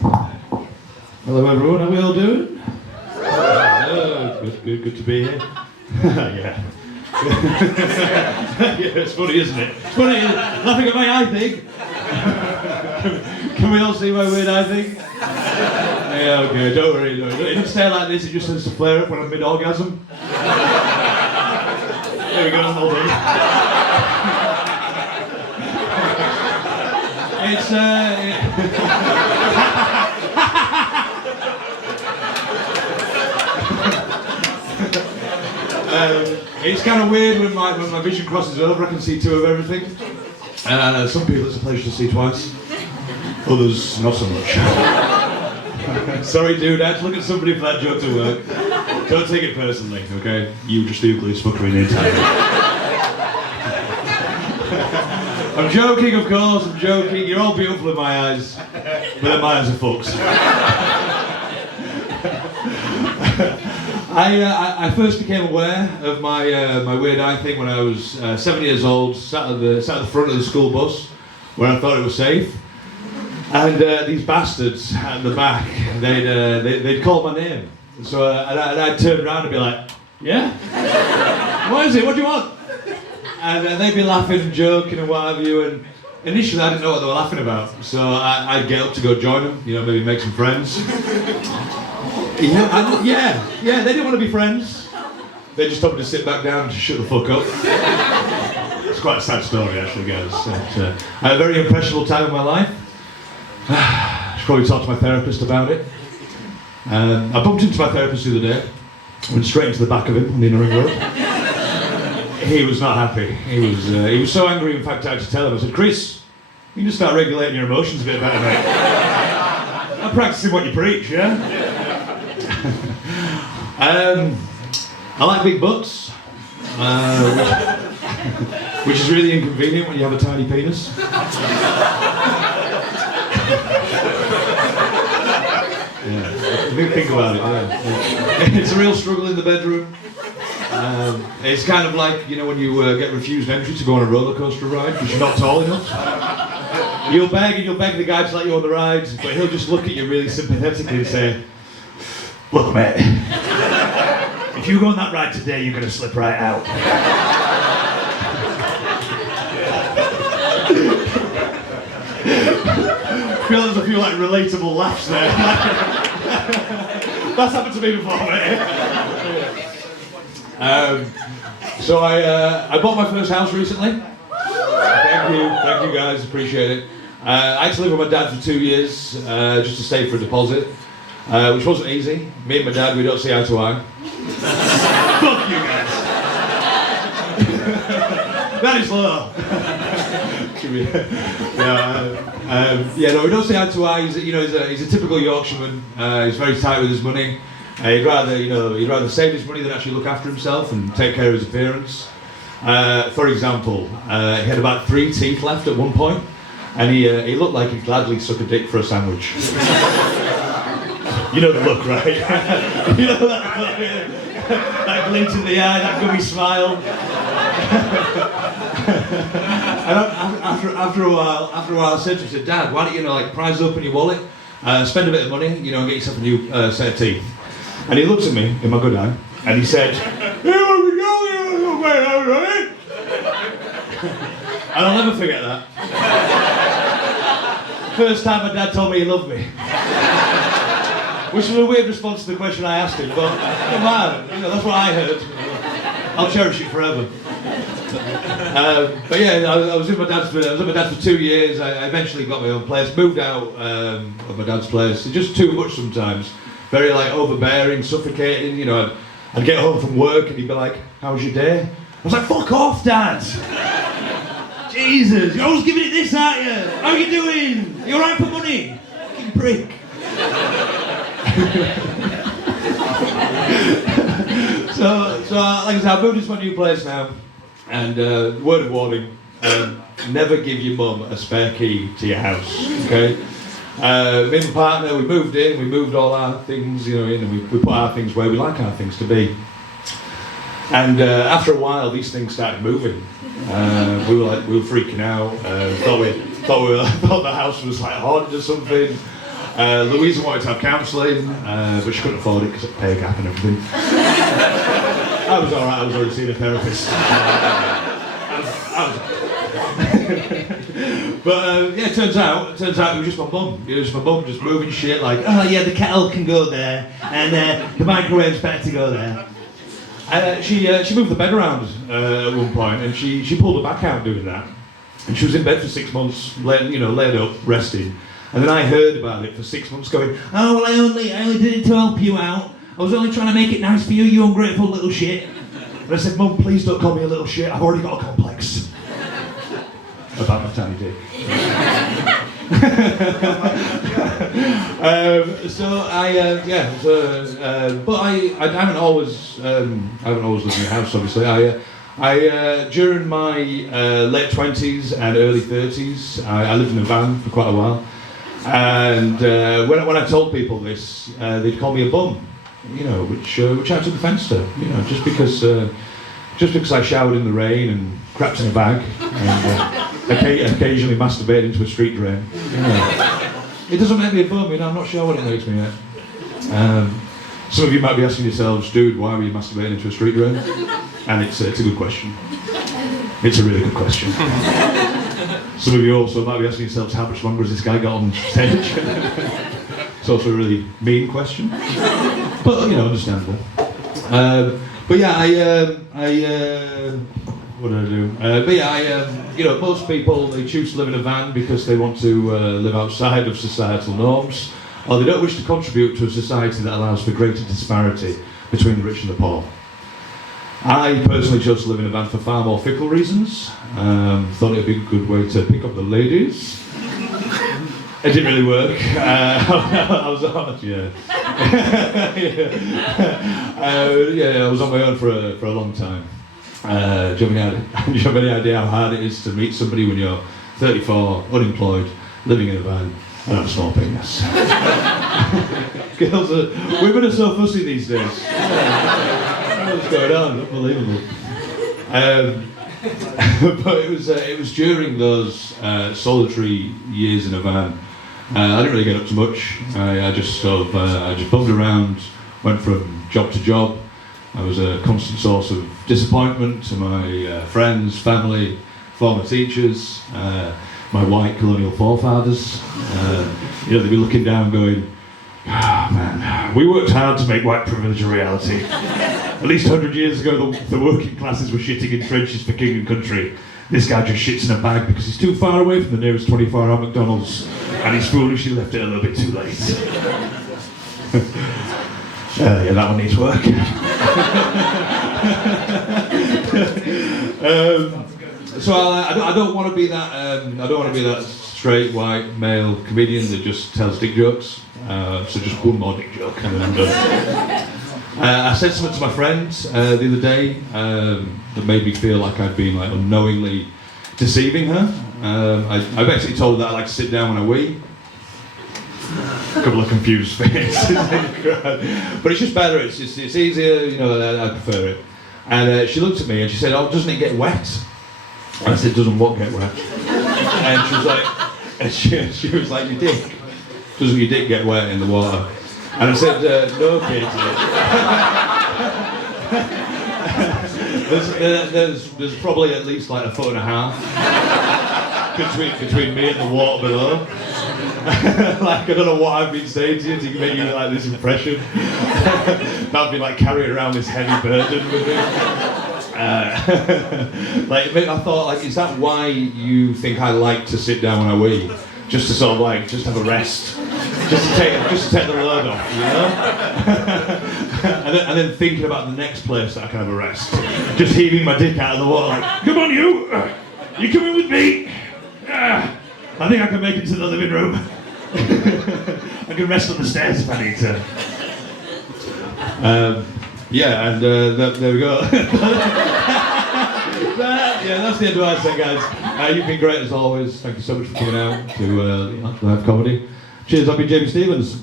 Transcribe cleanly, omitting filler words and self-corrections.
Hello everyone, how are we all doing? Good to be here. Yeah. Yeah, it's funny, isn't it? It's funny, laughing at my eye thing. Can we all see my weird eye thing? Yeah, okay, don't worry. Don't. If you stay like this, it just tends to flare up when I'm mid-orgasm. There we go, all done. It's it's kind of weird when my vision crosses over. I can see two of everything. Some people it's a pleasure to see twice. Others not so much. Sorry, dudettes. Look at somebody for that joke to work. Don't take it personally, okay? You just the ugliest fucker in the entire I'm joking, of course. I'm joking. You're all beautiful in my eyes, but then my eyes are fucked. I first became aware of my weird eye thing when I was 7 years old, sat at the front of the school bus where I thought it was safe, and these bastards at the back, they'd call my name, so I'd turn around and be like, yeah, what is it? What do you want? And they'd be laughing and joking and what have you, and initially I didn't know what they were laughing about, so I'd get up to go join them, maybe make some friends. Yeah, they didn't want to be friends. They just told me to sit back down and to shut the fuck up. It's quite a sad story, actually, guys. I had a very impressionable time in my life. I should probably talk to my therapist about it. I bumped into my therapist the other day. I went straight into the back of him on the inner ring road. He was not happy. He was so angry, in fact, I had to tell him. I said, Chris, you need to start regulating your emotions a bit better, mate. I'm practicing what you preach, yeah? I like big butts, which is really inconvenient when you have a tiny penis. Yeah, think about it. Yeah. It's a real struggle in the bedroom. It's kind of like, when you get refused entry to go on a roller coaster ride because you're not tall enough. You'll beg the guy to let you on the ride, but he'll just look at you really sympathetically and say, look, mate, if you go on that ride today, you're going to slip right out. I feel there's a few relatable laughs there. That's happened to me before, mate. So I bought my first house recently. Thank you guys, appreciate it. I had to live with my dad for 2 years just to save for a deposit. Which wasn't easy. Me and my dad, we don't see eye to eye. Fuck you guys. That is low. No, we don't see eye to eye. He's a typical Yorkshireman. He's very tight with his money. He'd rather save his money than actually look after himself and take care of his appearance. For example, he had about 3 teeth left at one point, and he looked like he'd gladly suck a dick for a sandwich. You know the look, right? You know that look, that glint in the eye, that gummy smile. And after a while, I said to him, Dad, why don't you prize open your wallet, spend a bit of money, and get yourself a new set of teeth. And he looked at me in my good eye, and he said, here we go, right? And I'll never forget that. First time my dad told me he loved me. Which was a weird response to the question I asked him, but come on, that's what I heard. I'll cherish it forever. But yeah, I was at my dad's for 2 years. I eventually got my own place, moved out of my dad's place. It's just too much sometimes. Very overbearing, suffocating. I'd get home from work and he'd be like, "How was your day?" I was like, "Fuck off, Dad! Jesus, you're always giving it this, aren't you? How are you doing? You alright for money? Fucking prick." So like I said, I've moved into my new place now, and word of warning, never give your mum a spare key to your house, okay? Me and my partner, we moved in, we moved all our things, in, and we put our things where we like our things to be. And after a while, these things started moving. We were freaking out. Thought the house was haunted or something. Louisa wanted to have counselling, but she couldn't afford it because of pay gap and everything. I was alright, I was already seeing a therapist. But yeah, it turns out it was just my mum. It was my mum just moving shit like, oh yeah, the kettle can go there, and the microwave's better to go there. She moved the bed around at one point, and she pulled her back out doing that. And she was in bed for 6 months, laid up, resting. And then I heard about it for 6 months going, oh well, I only did it to help you out. I was only trying to make it nice for you, you ungrateful little shit. And I said, Mum, please don't call me a little shit, I've already got a complex. About my tiny dick. But I haven't always lived in a house, obviously. During my late 20s and early 30s, I lived in a van for quite a while. And when I told people this, they'd call me a bum, which I took offence to, just because I showered in the rain and crapped in a bag and occasionally masturbated into a street drain. It doesn't make me a bum, I'm not sure what it makes me yet. Some of you might be asking yourselves, dude, why were you masturbating into a street drain? And it's a good question. It's a really good question. Some of you also might be asking yourselves, how much longer has this guy got on stage? It's also a really mean question, but understandable. But yeah, what did I do? Most people, they choose to live in a van because they want to live outside of societal norms, or they don't wish to contribute to a society that allows for greater disparity between the rich and the poor. I personally chose to live in a van for far more fickle reasons. Thought it would be a good way to pick up the ladies. It didn't really work. I was on, yeah. I was on my own for a long time. Do you have any idea how hard it is to meet somebody when you're 34, unemployed, living in a van, and have a small penis? Women are so fussy these days. What's going on? Unbelievable. But it was during those solitary years in a van. I didn't really get up to much. I just bummed around, went from job to job. I was a constant source of disappointment to my friends, family, former teachers, my white colonial forefathers. They'd be looking down going, oh man, we worked hard to make white privilege a reality. At least 100 years ago, the working classes were shitting in trenches for king and country. This guy just shits in a bag because he's too far away from the nearest 24-hour McDonald's, and he's foolishly left it a little bit too late. Yeah, that one needs work. So I don't want to be that. I don't want to be that straight white male comedian that just tells dick jokes. So just one more dick joke and then I'm done. I said something to my friend the other day that made me feel like I'd been unknowingly deceiving her. I basically told her that I like to sit down when I wee. A couple of confused faces. But it's just better. It's easier. I prefer it. And she looked at me and she said, "Oh, doesn't it get wet?" And I said, "Doesn't what get wet?" And she was like, she was like, "Your dick. Doesn't your dick get wet in the water?" And I said, "No, Katie. There's probably at least a foot and a half between me and the water below." I don't know what I've been saying to you to make you this impression. That'd be carrying around this heavy burden with me. I thought, is that why you think I like to sit down when I wee? Just to sort of just have a rest, just to take the load off, and then thinking about the next place that I can have a rest, just heaving my dick out of the water, come on you coming with me? I think I can make it to the living room. I can rest on the stairs if I need to. There we go. That's the end of our set, guys. You've been great as always. Thank you so much for coming out to live comedy. Cheers, I've been Jamie Stevens.